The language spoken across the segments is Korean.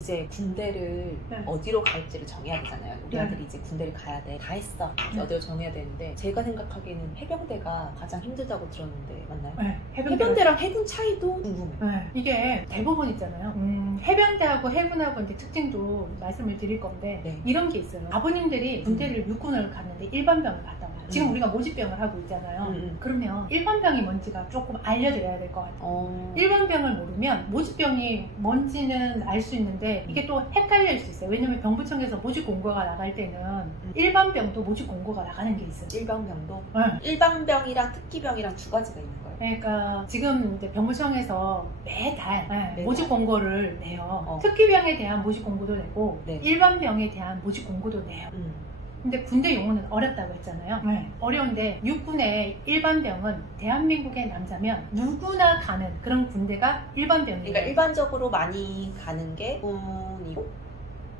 이제 군대를 네. 어디로 갈지를 정해야 되잖아요. 우리 네. 아들이 이제 군대를 가야 돼. 다 했어. 이제 어디로 정해야 되는데 제가 생각하기에는 해병대가 가장 힘들다고 들었는데 맞나요? 네, 해병대랑 해군 차이도 궁금해요. 네, 이게 대부분 있잖아요. 해병대하고 해군하고 이제 특징도 말씀을 드릴 건데 네. 이런 게 있어요. 아버님들이 군대를 육군을 갔는데 일반병을 갔다 와요. 지금 우리가 모집병을 하고 있잖아요. 그러면 일반병이 뭔지가 조금 알려드려야 될 것 같아요. 일반병을 모르면 모집병이 뭔지는 알 수 있는데 이게 또 헷갈릴 수 있어요. 왜냐면 병부청에서 모집 공고가 나갈 때는 일반병도 모집 공고가 나가는 게 있어요. 일반병도? 네. 일반병이랑 특기병이랑 두 가지가 있는 거예요. 그러니까 지금 이제 병무청에서 매달 매달. 모집 공고를 내요. 어. 특기병에 대한 모집 공고도 내고 네. 일반병에 대한 모집 공고도 내요. 근데 군대 용어는 어렵다고 했잖아요. 어려운데 육군의 일반병은 대한민국의 남자면 누구나 가는 그런 군대가 일반병이에요. 그러니까 일반적으로 많이 가는 게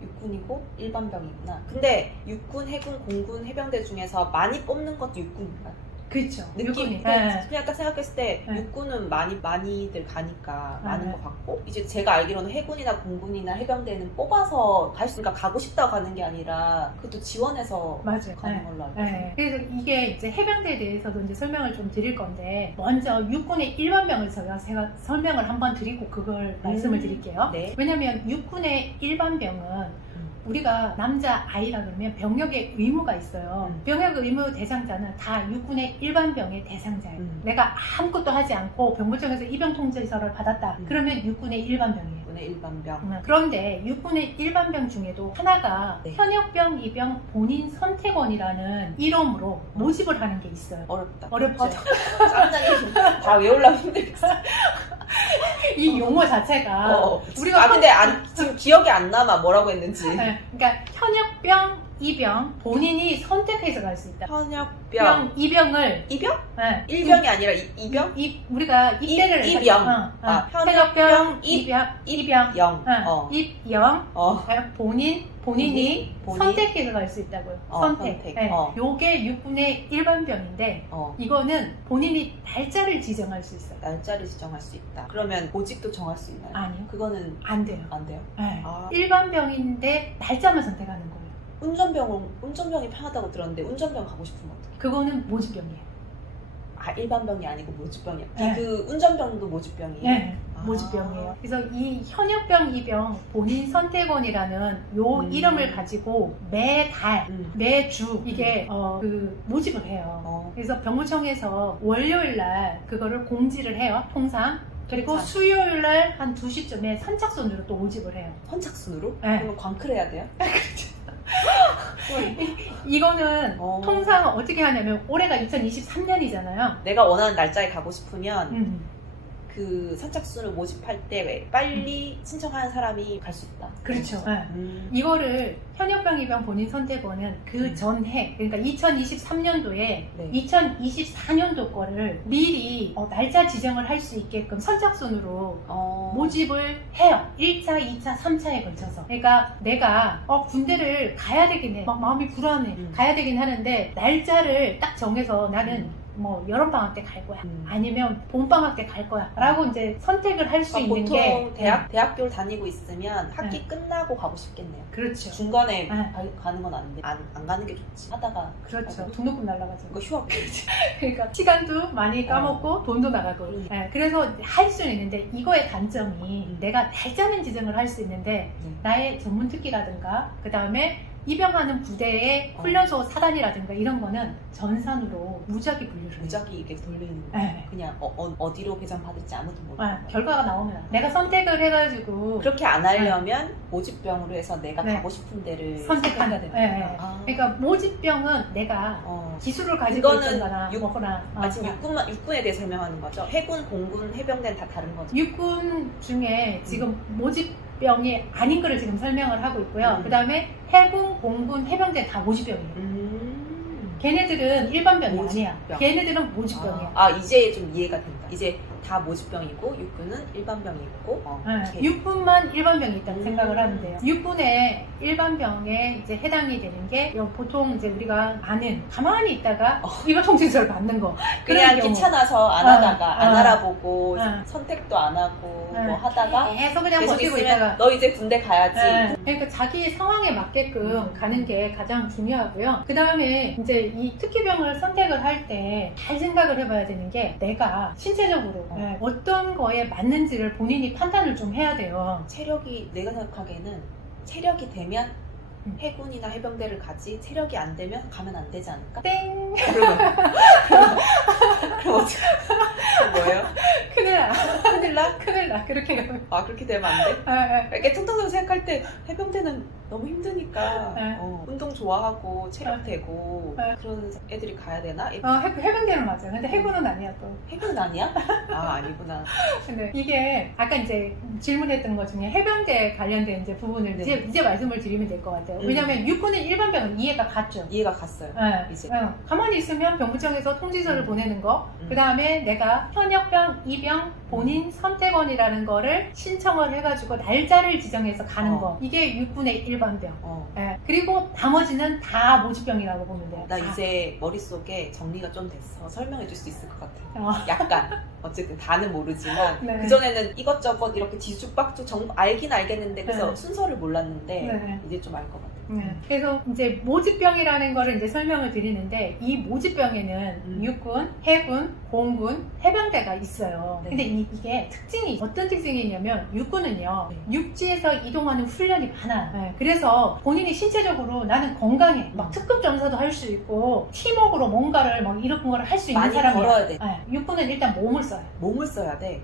육군이고 일반병이구나. 근데 육군, 해군, 공군, 해병대 중에서 많이 뽑는 것도 육군인가요? 그렇죠. 느낌이 네. 그냥 딱 생각했을 때 네. 육군은 많이들 가니까 많은 네. 것 같고 이제 제가 알기로는 해군이나 공군이나 해병대는 뽑아서 갈 수 있으니까 가고 싶다고 가는 게 아니라 그것도 지원해서 맞아요. 가는 걸로 알고 있어요. 네. 그래서 이게 이제 해병대에 대해서도 이제 설명을 좀 드릴 건데 먼저 육군의 일반병을 제가 설명을 한번 드리고 그걸 말씀을 드릴게요. 네. 왜냐면 육군의 일반병은 우리가 남자 아이라 그러면 병역의 의무가 있어요. 병역 의무 대상자는 다 육군의 일반병의 대상자예요. 내가 아무것도 하지 않고 병무청에서 입영 통지서를 받았다. 그러면 육군의 일반병이에요. 육군의 일반병. 그런데 육군의 일반병 중에도 하나가 네. 현역병, 입영 본인 선택원이라는 이름으로 모집을 하는 게 있어요. 어렵다. 어렵죠. 짱짱이 다 외우려고 힘들겠어. 이 용어 자체가 우리가 근데 지금 기억이 안 남아 뭐라고 했는지. 네, 그러니까 현역병, 입영 본인이 선택해서 갈 수 있다. 현역병, 입영을 입영? 네. 일병이 아니라 입영? 우리가 입대를 입영. 현역병, 입영, 영. 입영 본인이 선택해서 갈 수 있다고요. 선택. 네. 요게 육군의 일반병인데 이거는 본인이 날짜를 지정할 수 있어요. 날짜를 지정할 수 있다. 그러면 보직도 정할 수 있나요? 아니요. 그거는 안 돼요. 안 돼요? 네. 일반병인데 날짜만 선택하는 거예요. 운전병이 편하다고 들었는데 운전병 가고 싶으면 어떡해? 그거는 모집병이에요. 일반병이 아니고 모집병이야. 네. 그 운전병도 모집병이에요? 네. 모집병이에요. 그래서 이 현역병, 입영 본인 선택원이라는 요 이름을 가지고 매달, 매주 이게 그 모집을 해요. 그래서 병무청에서 월요일날 그거를 공지를 해요. 통상. 그리고 수요일날 한 2시쯤에 선착순으로 또 모집을 해요. 선착순으로? 네. 그러면 광클해야 돼요? 이거는 통상 어떻게 하냐면 올해가 2023년이잖아요. 내가 원하는 날짜에 가고 싶으면 그 선착순을 모집할 때 왜 빨리 신청하는 사람이 갈 수 있다. 그렇죠. 이거를 현역병, 입영 본인 선택원은 그 전해, 그러니까 2023년도에 네. 2024년도 거를 미리 날짜 지정을 할 수 있게끔 선착순으로 모집을 해요. 1차, 2차, 3차에 걸쳐서. 그러니까 내가 군대를 가야 되긴 해. 막 마음이 불안해. 가야 되긴 하는데 날짜를 딱 정해서 나는 뭐 여름방학 때 갈 거야. 아니면 봄방학 때 갈 거야. 라고 이제 선택을 할 수 있는 게 보통 대학교를 다니고 있으면 학기 끝나고 가고 싶겠네요. 그렇죠. 중간에 가는 건 안 돼. 안 가는 게 좋지. 하다가 그렇죠. 등록금 날라가죠. 그거 휴학. 그러니까 시간도 많이 까먹고 돈도 나가고. 그래서 할 수는 있는데 이거의 단점이 내가 날짜는 지정을 할 수 있는데 나의 전문 특기라든가 그 다음에 입영하는 부대의 훈련소 사단이라든가 이런 거는 전산으로 무작위 분류를 해요. 무작위 이게 돌리는 거예요. 그냥 어디로 배정 받을지 아무도 모르고. 결과가 나오면 내가 선택을 해가지고 그렇게 안 하려면 모집병으로 해서 내가 가고 싶은 데를 선택해야 돼요. 그러니까 모집병은 내가 기술을 가지고 있거나 뭐거나. 지금 육군에 대해 설명하는 거죠? 해군, 공군, 해병대는 다 다른 거죠? 육군 중에 지금 모집병이 아닌 거를 지금 설명을 하고 있고요. 그 다음에 해군, 공군, 해병대 다 모집병이에요. 걔네들은 일반병이 아니야. 걔네들은 모집병이야. 이제 좀 이해가 된다. 이제 다 모집병이고 육군은 일반병이 있고 육군만 일반병이 있다고 생각을 하면 돼요. 육군의 일반병에 이제 해당이 되는 게 보통 이제 우리가 아는 가만히 있다가 이거 통지서를 받는 거 그냥 귀찮아서 안 하다가 안 알아보고 선택도 안 하고 뭐 하다가 계속 그냥 버티고 있다가 너 이제 군대 가야지. 그러니까 자기 상황에 맞게끔 가는 게 가장 중요하고요. 그 다음에 이제 이 특기병을 선택을 할 때 잘 생각을 해봐야 되는 게 내가 신체적으로 어떤 거에 맞는지를 본인이 판단을 좀 해야 돼요. 체력이 내가 생각하기에는 체력이 되면 해군이나 해병대를 가지 체력이 안 되면 가면 안 되지 않을까? 땡! 그럼 어떻게 뭐예요? 큰일 나. 큰일 나? 큰일 나. 그렇게 가면. 아 그렇게 되면 안 돼? 이렇게 퉁퉁퉁 생각할 때 해병대는 너무 힘드니까 운동 좋아하고 체력 되고 그런 애들이 가야 되나? 해병대는 맞아요. 근데 해군은 아니야 또. 해군은 아니야? 아 아니구나. 근데 이게 아까 이제 질문했던 것 중에 해병대 관련된 이제 부분을 이제 말씀을 드리면 될 것 같아요. 왜냐면 육군의 일반병은 이해가 갔죠. 이해가 갔어요. 이제. 가만히 있으면 병무청에서 통지서를 보내는 거, 그 다음에 내가 현역병, 이병, 본인 선택원이라는 거를 신청을 해가지고 날짜를 지정해서 가는 거. 이게 육군의 일반병. 그리고 나머지는 다 모집병이라고 보면 돼요. 나 이제 머릿속에 정리가 좀 됐어. 설명해 줄 수 있을 것 같아. 약간. 어쨌든 다는 모르지만 그전에는 이것저것 이렇게 뒤죽박죽 알긴 알겠는데 그래서 순서를 몰랐는데 이제 좀 알 것 같아요. 그래서 이제 모집병이라는 거를 이제 설명을 드리는데 이 모집병에는 육군, 해군, 공군, 해병대가 있어요. 근데 이게 특징이 어떤 특징이 있냐면 육군은요 육지에서 이동하는 훈련이 많아요. 그래서 본인이 신체적으로 나는 건강해 막 특급 전사도 할 수 있고 팀워크로 뭔가를 막 이런 거를 할 수 있는 많이 사람이야. 걸어야 돼. 육군은 일단 몸을 써요. 몸을 써야 돼?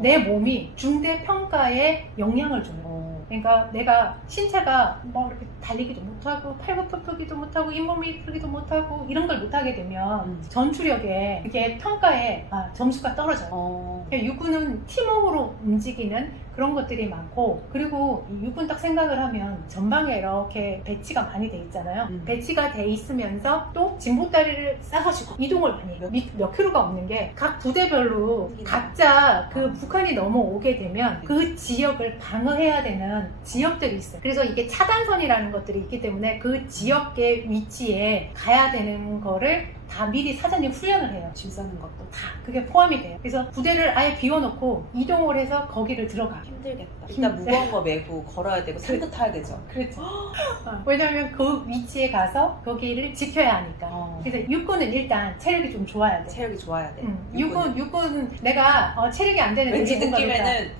내 몸이 중대 평가에 영향을 줘요. 그러니까 내가 신체가 뭐 이렇게 달리기도 못하고 팔굽혀펴기도 못하고 잇몸 풀기도 못하고 이런 걸 못하게 되면 전투력에 이게 평가에 점수가 떨어져요. 육군은 팀워크로 움직이는 그런 것들이 많고 그리고 육군 딱 생각을 하면 전방에 이렇게 배치가 많이 돼 있잖아요. 배치가 돼 있으면서 또 진보다리를 싸가지고 이동을 많이 해요. 몇 킬로가 없는 게 각 부대별로 각자 그 북한이 넘어오게 되면 그 지역을 방어해야 되는 지역들이 있어요. 그래서 이게 차단선이라는 것들이 있기 때문에 그 지역의 위치에 가야 되는 거를 다 미리 사전에 훈련을 해요. 짐 싸는 것도 다 그게 포함이 돼요. 그래서 부대를 아예 비워놓고 이동을 해서 거기를 들어가. 힘들겠다. 일단 무거운 거 메고 걸어야 되고 산도 타야 되죠. 그렇죠. 왜냐면 그 위치에 가서 거기를 지켜야 하니까. 그래서 육군은 일단 체력이 좀 좋아야 돼. 체력이 좋아야 돼. 육군은 내가 체력이 안 되는 왠지 느낌에는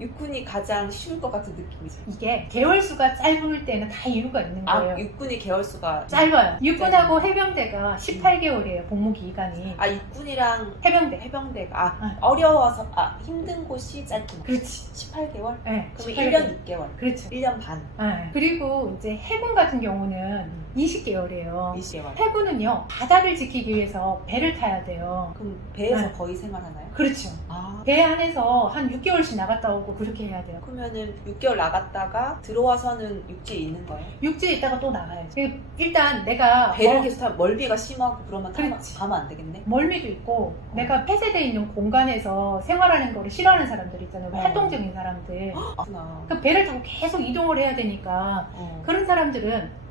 육군이 가장 쉬울 것 같은 느낌이죠. 이게 개월수가 짧을 때는 다 이유가 있는 거예요. 육군이 개월수가 짧아요. 육군하고 해병대가 18개월이에요. 복무 기간이. 육군이랑 해병대가 어려워서 힘든 곳이 짧구나. 그렇지. 18개월? 네. 그러면 1년 6개월. 그렇죠. 1년 반. 그리고 이제 해군 같은 경우는 20개월이에요. 20개월. 해군은요 바다를 지키기 위해서 배를 타야 돼요. 그럼 배에서 거의 생활하나요? 그렇죠. 배 안에서 한 6개월씩 나갔다 오고 그렇게 해야 돼요. 그러면은 6개월 나갔다가 들어와서는 육지에 있는 거예요? 육지에 있다가 또 나가야죠. 일단 내가 배를 계속 타면 멀미가 심하고 그러면 가면 안 되겠네? 멀미도 있고 내가 폐쇄되어 있는 공간에서 생활하는 거를 싫어하는 사람들 있잖아요. 활동적인 사람들. 그 배를 타고 계속 이동을 해야 되니까 그런 사람들은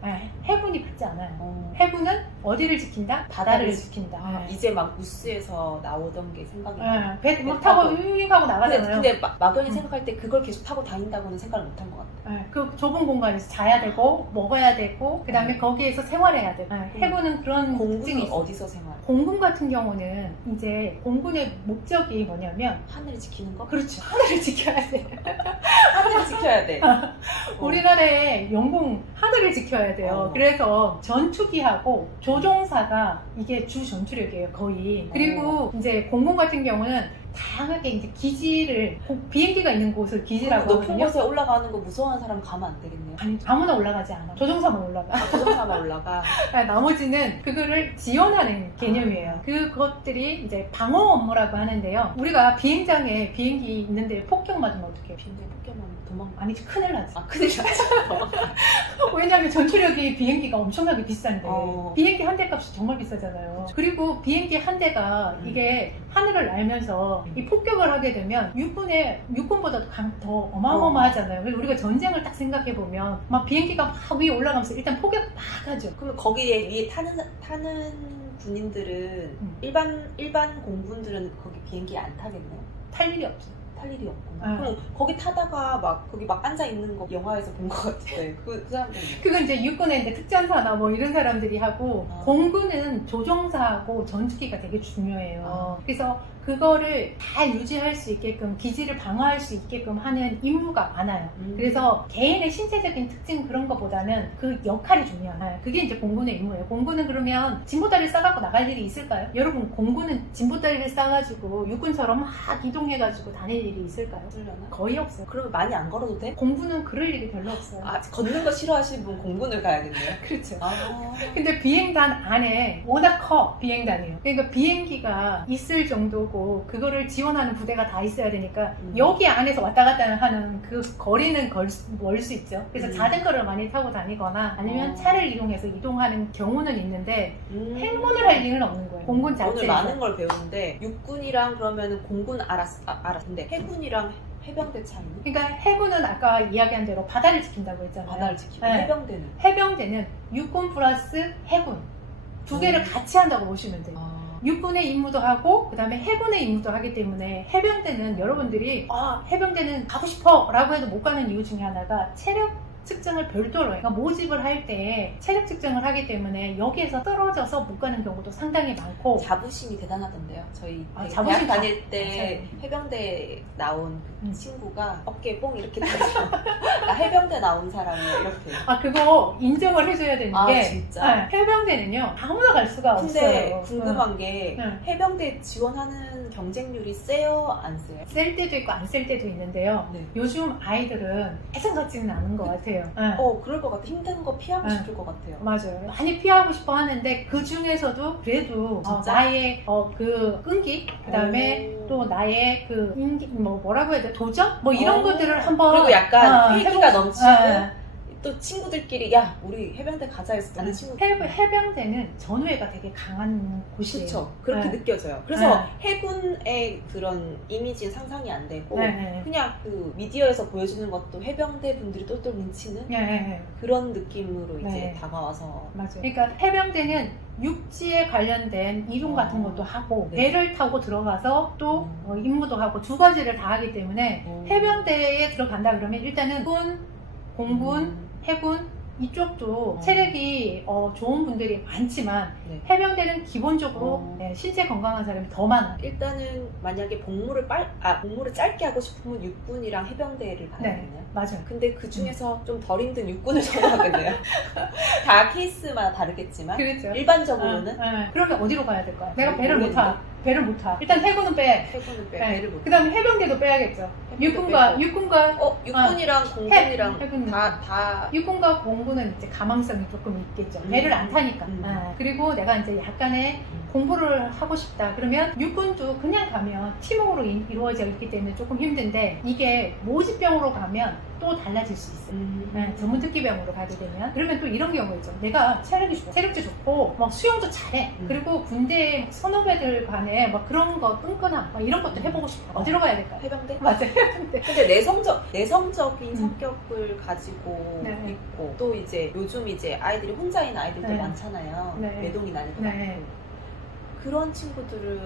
해군이 받지 않아요. 해군은 어디를 지킨다? 바다를 지킨다. 이제 막 뉴스에서 나오던 게 생각이 나요. 배 막 타고 윙 하고 나가잖아요. 근데 막연히 생각할 때 그걸 계속 타고 다닌다고는 생각을 못 한 것 같아요. 그 좁은 공간에서 자야 되고 먹어야 되고 그 다음에 거기에서 생활해야 되고. 해군은 그런 공군은 어디서 생활? 공군 같은 경우는 이제 공군의 목적이 뭐냐면 하늘을 지키는 거? 그렇죠. 하늘을 지켜야 돼. 하늘을 지켜야 돼. 우리나라의 영공 하늘을 지켜야 돼요. 그래서 전투기하고 조종사가 이게 주 전투력이에요, 거의. 그리고 이제 공군 같은 경우는 다양하게 이제 기지를 비행기가 있는 곳을 기지라고 하거든요. 높은 곳에 올라가는 거 무서워하는 사람 가면 안 되겠네요. 아니 아무나 올라가지 않아. 조종사만 올라가. 조종사만 올라가. 나머지는 그거를 지원하는 개념이에요. 그것들이 이제 방어 업무라고 하는데요. 우리가 비행장에 비행기 있는데 폭격 맞으면 어떻게 해요? 비행기 폭격 맞으면 도망가. 아니 큰일 나지. 큰일 나지. 왜냐하면 전투력이 비행기가 엄청나게 비싼데 비행기 한 대 값이 정말 비싸잖아요. 그리고 비행기 한 대가 이게 하늘을 날면서 해서 이 폭격을 하게 되면 육군보다 더 어마어마하잖아요. 그래서 우리가 전쟁을 딱 생각해 보면 막 비행기가 막 위에 올라가면서 일단 폭격 막 하죠. 그러면 거기에 위에 타는 군인들은 일반 공군들은 거기 비행기에 안 타겠네요? 탈 일이 없죠. 탈 일이 없구나. 그럼 거기 타다가 막 거기 막 앉아 있는 거 영화에서 본 것 같은데 그 사람들 그건 이제 육군의 이제 특전사나 뭐 이런 사람들이 하고 공군은 조종사하고 전투기가 되게 중요해요. 그래서 그거를 잘 유지할 수 있게끔 기지를 방어할 수 있게끔 하는 임무가 많아요. 그래서 개인의 신체적인 특징 그런 것보다는 그 역할이 중요해요. 그게 이제 공군의 임무예요. 공군은 그러면 진보다리를 싸갖고 나갈 일이 있을까요? 여러분 공군은 진보다리를 싸가지고 육군처럼 막 이동해가지고 다닐 일이 있을까요? 거의 없어요. 그러면 많이 안 걸어도 돼? 공군은 그럴 일이 별로 없어요. 걷는 거 싫어하시는 분 공군을 가야겠네요. 그렇죠. 근데 비행단 안에 워낙 커 비행단이에요. 그러니까 비행기가 있을 정도 그거를 지원하는 부대가 다 있어야 되니까 여기 안에서 왔다 갔다 하는 그 거리는 멀 수 있죠. 그래서 자전거를 많이 타고 다니거나 아니면 차를 이용해서 이동하는 경우는 있는데 행군을 할 일은 없는 거예요. 공군 자체에서. 오늘 많은 걸 배우는데 육군이랑 그러면은 공군 알았는데 해군이랑 해병대 차이는? 그러니까 해군은 아까 이야기한 대로 바다를 지킨다고 했잖아요. 바다를 지키고 네. 해병대는 육군 플러스 해군 두 개를 같이 한다고 보시면 돼요. 육군의 임무도 하고 그 다음에 해군의 임무도 하기 때문에 해병대는 여러분들이 해병대는 가고 싶어 라고 해도 못 가는 이유 중에 하나가 체력 측정을 별도로 해요. 그러니까 모집을 할 때 체력 측정을 하기 때문에 여기에서 떨어져서 못 가는 경우도 상당히 많고 자부심이 대단하던데요. 저희 자부심 대학 다닐 때 해병대 나온 그 친구가 어깨에 뽕 이렇게 다니죠. 나 해병대 나온 사람이야 이렇게. 그거 인정을 해줘야 되는 게 진짜? 해병대는요 아무나 갈 수가 근데 없어요. 궁금한 게 해병대 지원하는 경쟁률이 세요? 안 세요? 셀 때도 있고 안 셀 때도 있는데요. 요즘 아이들은 예전 같지는 않은 것 같아요. 그럴 것 같아. 힘든 거 피하고 싶을 것 같아요. 맞아요. 많이 피하고 싶어 하는데 그 중에서도 그래도 나의 그 끈기, 그 다음에 또 나의 그 인기, 뭐라고 해야 돼? 도전? 뭐 이런 것들을 한번 그리고 약간 패기가 넘치고 또 친구들끼리 야 우리 해병대 가자 해서 가는 친구들. 해병대는 전우애가 되게 강한 곳이에요. 그렇죠. 그렇게 느껴져요. 그래서 해군의 그런 이미지는 상상이 안 되고 그냥 그 미디어에서 보여주는 것도 해병대 분들이 똘똘 뭉치는 그런 느낌으로 이제 다가와서. 맞아요. 그러니까 해병대는 육지에 관련된 이동 같은 것도 하고 배를 타고 들어가서 또 임무도 하고 두 가지를 다 하기 때문에 해병대에 들어간다 그러면 일단은 공군, 해군 이쪽도 체력이 좋은 분들이 많지만 해병대는 기본적으로 신체 건강한 사람이 더 많아요. 일단은 만약에 복무를 짧게 하고 싶으면 육군이랑 해병대를 가야겠네요. 맞아요. 근데 그 중에서 좀 덜 힘든 육군을 선호하겠네요. 다 케이스마다 다르겠지만 그렇죠. 일반적으로는 그러면 어디로 가야 될까요? 내가 배를 못 타. 일단 해군은 빼. 배를 못 타. 그 다음에 해병대도 빼야겠죠. 육군이랑 공군이랑 다 육군과 공군은 이제 가망성이 조금 있겠죠. 배를 안 타니까. 그리고 내가 이제 약간의 공부를 하고 싶다. 그러면 육군도 그냥 가면 팀워크로 이루어져 있기 때문에 조금 힘든데 이게 모집병으로 가면 또 달라질 수 있어요. 전문 특기병으로 가게 되면 그러면 또 이런 경우죠. 내가 체력도 좋고 막 수영도 잘해. 그리고 군대 선후배들 간에 막 그런 거 끈끈함 막 이런 것도 해보고 싶어. 어디로 가야 될까요? 해병대? 맞아요. 해병대. 근데 내성적인 성격을 가지고 있고 또 이제 요즘 이제 아이들이 혼자 있는 아이들도 많잖아요. 외동인 아이들. 그런 친구들은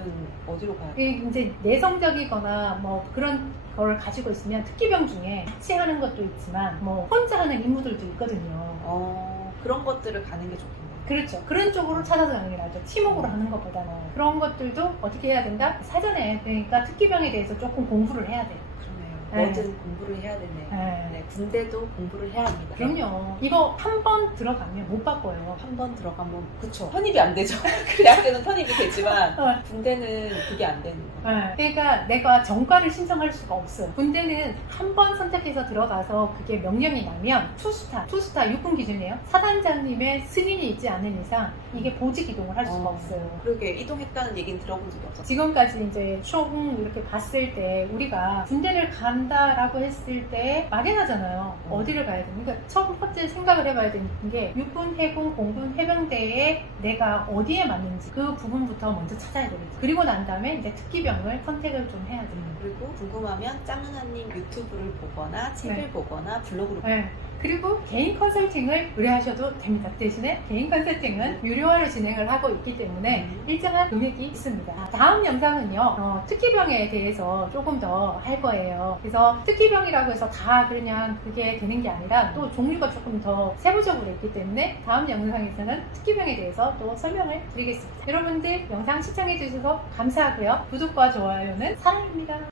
어디로 가야 돼요? 이제 내성적이거나 뭐 그런 걸 가지고 있으면 특기병 중에 같이 하는 것도 있지만 뭐 혼자 하는 임무들도 있거든요. 그런 것들을 가는 게 좋겠네요. 그렇죠. 그런 쪽으로 찾아서 가는 게 낫죠. 팀워크로 하는 것보다는. 그런 것들도 어떻게 해야 된다? 사전에 그러니까 특기병에 대해서 조금 공부를 해야 돼요. 뭐든 공부를 해야 되네. 군대도 공부를 해야 합니다. 그럼요. 이거 한 번 들어가면 못 바꿔요. 한 번 들어가면 그쵸. 편입이 안 되죠. 대학교는 편입이 되지만 군대는 그게 안 되는 거예요. 그러니까 내가 전과를 신청할 수가 없어요. 군대는 한 번 선택해서 들어가서 그게 명령이 나면 투스타 육군 기준이에요. 사단장님의 승인이 있지 않은 이상 이게 보직 이동을 할 수가 없어요. 그러게 이동했다는 얘기는 들어본 적이 없어요. 지금까지 이제 총 이렇게 봤을 때 우리가 군대를 가는 간다라고 했을 때 막연하잖아요. 어디를 가야 되는? 그러니까 첫 번째 생각을 해봐야 되는 게 육군, 해군, 공군, 해병대에 내가 어디에 맞는지 그 부분부터 먼저 찾아야 되겠죠. 그리고 난 다음에 이제 특기병을 선택을 좀 해야 돼요. 그리고 궁금하면 짱누나님 유튜브를 보거나 책을 네. 보거나 블로그를 네. 그리고 개인 컨설팅을 의뢰하셔도 됩니다. 대신에 개인 컨설팅은 유료화로 진행을 하고 있기 때문에 일정한 금액이 있습니다. 다음 영상은요, 특기병에 대해서 조금 더 할 거예요. 그래서 특기병이라고 해서 다 그냥 그게 되는 게 아니라 또 종류가 조금 더 세부적으로 있기 때문에 다음 영상에서는 특기병에 대해서 또 설명을 드리겠습니다. 여러분들 영상 시청해 주셔서 감사하고요. 구독과 좋아요는 사랑입니다.